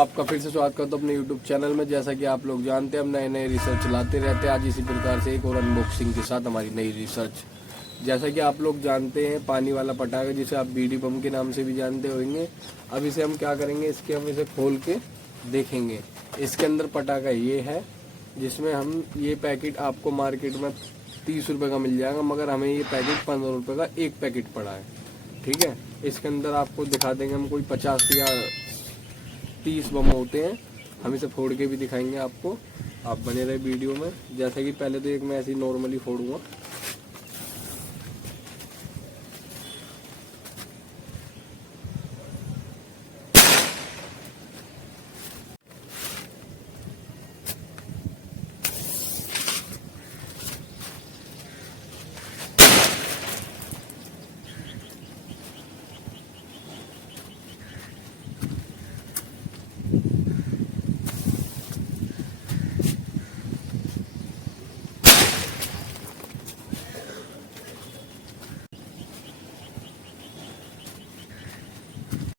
आपका फिर से स्वागत करता हूं अपने यूट्यूब चैनल में। जैसा कि आप लोग जानते हैं, हम नए नए रिसर्च लाते रहते हैं। आज इसी प्रकार से एक और अनबॉक्सिंग के साथ हमारी नई रिसर्च। जैसा कि आप लोग जानते हैं, पानी वाला पटाखा जिसे आप बीडी बम के नाम से भी जानते होंगे। अब इसे हम क्या करेंगे, हम इसे खोल के देखेंगे। इसके अंदर पटाखा ये है, जिसमें हम ये पैकेट आपको मार्केट में 30 रुपये का मिल जाएगा, मगर हमें ये पैकेट 15 रुपये का एक पैकेट पड़ा है। ठीक है, इसके अंदर आपको दिखा देंगे हम कोई 50 या 30 बम होते हैं। हम इसे फोड़ के भी दिखाएंगे आपको। आप बने रहे वीडियो में। जैसा कि पहले तो एक मैं ऐसे ही नॉर्मली फोड़ूंगा।